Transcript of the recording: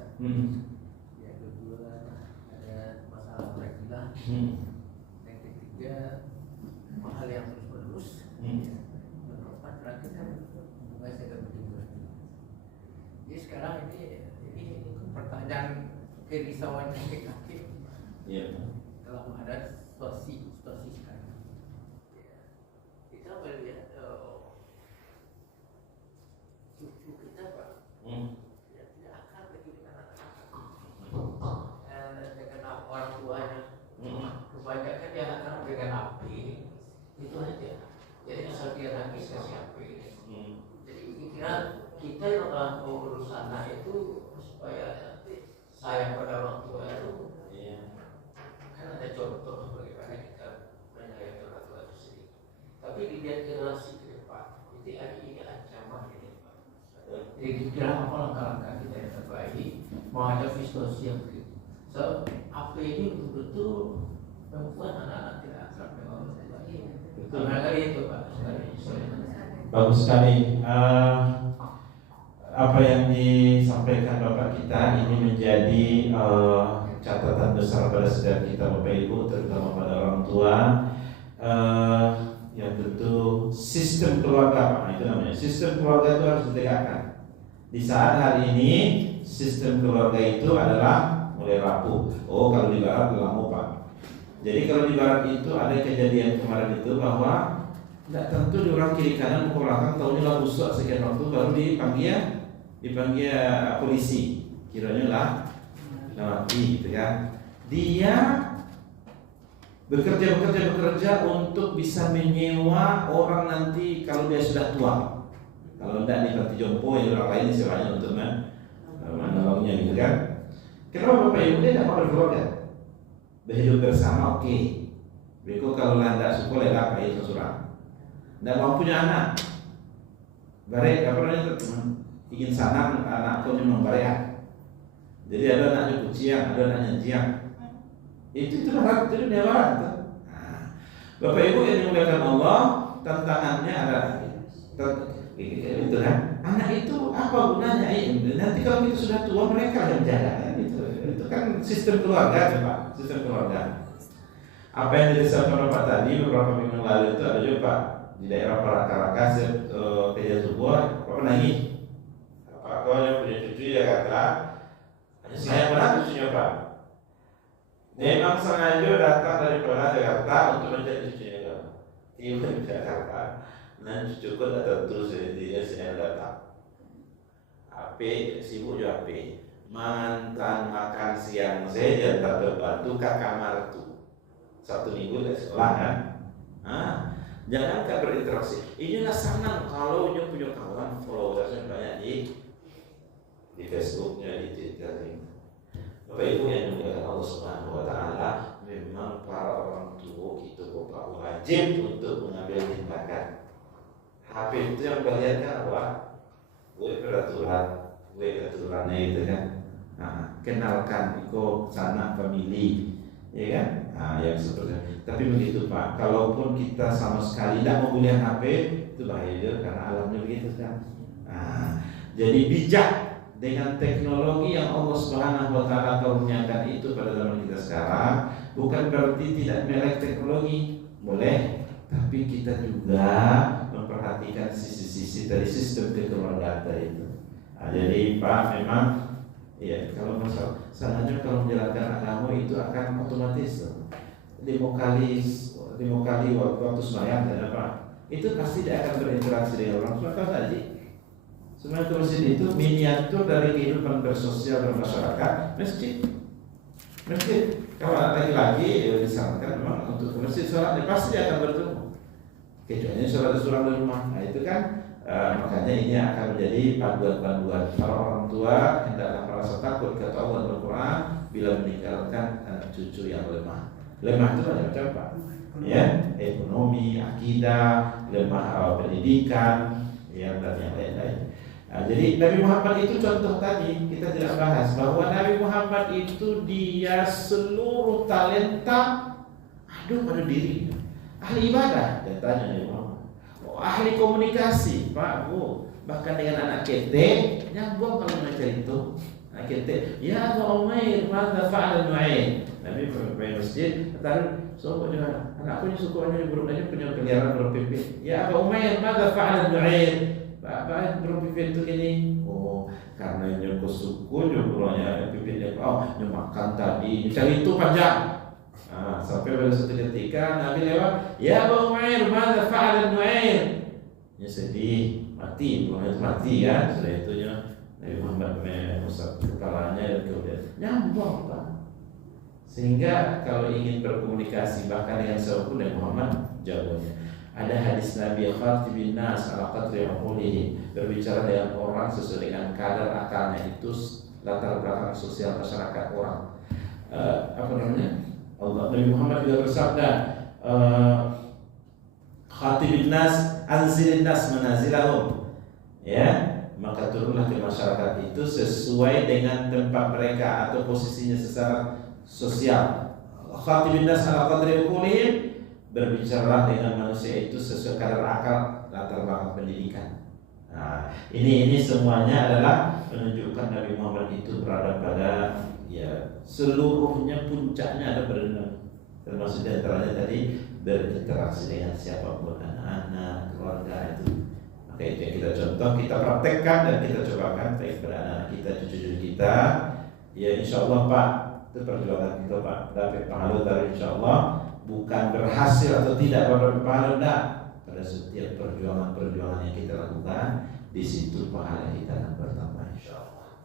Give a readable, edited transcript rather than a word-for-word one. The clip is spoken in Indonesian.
satu. Yang kedua ada masalah perizinan. Yang ketiga mahal yang terus-menerus. Yang keempat terakhir kan bunga sedang berjumlah. Jadi sekarang ini pertanyaan kerisauan kakek-kakek dalam menghadapi situasi sekarang. Kita melihat cucu kita Pak, tidak akan lagi dengan anak-anak, dengan orang tuanya. Kebanyakan yang akan dengan api itu aja. Jadi asal dia nangis kasih api. Jadi kira kita yang orang mengurus anak itu supaya sayang pada orang tua itu. Kan ada contoh bagaimana kita menyayangi orang tua itu sendiri. Tapi dilihat generasi ke depan, itu ini ancaman ini Pak. Jadi kira apa langkah-langkah kita yang terbaik menghadapi situasi yang begitu. So, apa ini betul-betul membuat anak-anak tidak akrab dengan orang tua lagi. Barangkali itu Pak. Bagus sekali. Apa yang disampaikan Bapak kita ini menjadi catatan besar pada setiap kita Bapak Ibu, terutama pada orang tua. Yang tentu sistem keluarga, itu namanya sistem keluarga itu harus ditegakkan. Di saat hari ini sistem keluarga itu adalah mulai rapuh. Oh, kalau di barat lama Pak. Jadi kalau di barat itu ada kejadian kemarin itu bahwa tidak tentu di orang kiri kanan ke belakang tahunya lah busuk sekian waktu baru dipanggil polisi. Kiranya lah mati gitu kan. Dia bekerja untuk bisa menyewa orang nanti kalau dia sudah tua. Kalau tidak di panti jompo yang orang lain sewanya untuk menolongnya gitu kan. Kenapa Bapak Ibu dia tidak mau berkeluarga? Berhidup bersama oke. Berikut kalau tidak suka lelah kayak seseorang. Tidak mau punya anak. Barek apa namanya? Ingin sanak anak kau memang barek. Jadi ada anaknya kuciang, ada anaknya jiang. Itu harap itu dewa. Bapak Ibu yang dimuliakan Allah, tantangannya adalah itu kan. Anak itu apa gunanya? Nanti kalau kita sudah tua mereka yang jaga. Itu kan sistem keluarga Pak, sistem keluarga. Apa yang disampaikan Bapak tadi beberapa minggu lalu itu ada juga Pak di daerah Paracarakas, Teja Subuh, Bapak nangis. Pak kau yang punya cucu ya kata, hanya saya pernah cucunya Pak. Memang sengaja datang dari Jakarta untuk mencari cucunya Pak. Tiba di Jakarta, dan cucuku datang terus dia saya datang. HP sibuk juga HP. Mantan makan siang saya tak terbantu ke kamar tuh. 1 minggu dari sekolah kan. Jangan gak berinteraksi. Inilah senang kalau punya kawan followersnya banyak di Facebooknya, di Twitternya. Bapak Ibu yang dimuliakan Allah Subhanahu Wa Taala, memang para orang tua itu Bapak wajib untuk mengambil tindakan. HP itu yang kalian kan apa? Peraturannya itu kan. Kenalkan ikut sanak family, ya kan? Yang seperti itu. Tapi begitu Pak, kalaupun kita sama sekali tidak mempunyai HP, itu bahaya juga karena alamnya begitu kan. Jadi bijak dengan teknologi yang Allah Subhanahu Wa Taala karuniakan itu pada zaman kita sekarang, bukan berarti tidak melek teknologi, boleh, tapi kita juga memperhatikan sisi-sisi dari sistem kekeluargaan itu. Jadi Pak memang ya kalau masalah selanjutnya kalau menjalankan agama itu akan otomatis lima kali waktu sembahyang dan apa itu pasti dia akan berinteraksi dengan orang tua tadi. Semua itu miniatur dari kehidupan bersosial bermasyarakat masjid. Kalau lagi-lagi disarankan memang untuk ke masjid sholat pasti dia akan bertemu. Kecuali sholat di rumah. Nah itu kan makanya ini akan menjadi panduan-panduan para orang tua hendaklah merasa takut kata Allah Al-Quran bila meninggalkan anak cucu yang lemah. Lemah itu macam-macam Pak. Ya, ekonomi, akidah, lemah pendidikan, dan yang lain-lain. Jadi Nabi Muhammad itu contoh tadi kita tidak bahas bahwa Nabi Muhammad itu dia seluruh talenta ada pada dirinya. Ahli ibadah, dia tanya Nabi Muhammad. Ahli komunikasi, Pak, Bu, bahkan dengan anak kete nyambung kalau mereka itu. Kita, ya Aba Umair, mada fa'ala Nu'aim. Nabi pergi masjid, kata, so anakku ni suka ni burung aja punya peliharaan burung pipit. Ya Aba Umair, mada fa'ala Nu'aim. Apa burung pipit itu gini? Oh, karena nyoko suku burungnya pipitnya. Oh, makan tadi, cari itu panjang. Sampai pada suatu ketika Nabi lewat, ya Aba Umair, mada fa'ala Nu'aim. Ya sedih, mati, burungnya itu mati ya. Setelah itunya Nabi Muhammad mengusap kepalanya dan kemudian nyambung Pak. Sehingga kalau ingin berkomunikasi bahkan dengan siapapun Nabi Muhammad jagonya. Ada hadis Nabi khatibin nas ala qadri uqulihim, berbicara dengan orang sesuai dengan kadar akalnya, itu latar belakang sosial masyarakat orang. Apa namanya? Allah Nabi Muhammad juga bersabda, khatibin nas anzilin nas manazilahum. Ya, maka turunlah ke masyarakat itu sesuai dengan tempat mereka atau posisinya secara sosial. Khatibin nas ala qadri uqulihim, berbicara dengan manusia itu sesuai kadar akal, latar belakang pendidikan. Nah, ini semuanya adalah menunjukkan Nabi Muhammad itu berada pada ya seluruhnya puncaknya ada pada, termasuk di antaranya tadi berinteraksi dengan siapapun, anak-anak, keluarga itu. Maka itu yang kita contoh, kita praktekkan dan kita cobakan baik pada anak kita, cucu-cucu kita. Ya insya Allah Pak, itu perjuangan kita Pak, dapat pahala dari insya Allah. Bukan berhasil atau tidak dapat pahala, enggak. Pada setiap perjuangan yang kita lakukan, di situ pahala kita akan bertambah.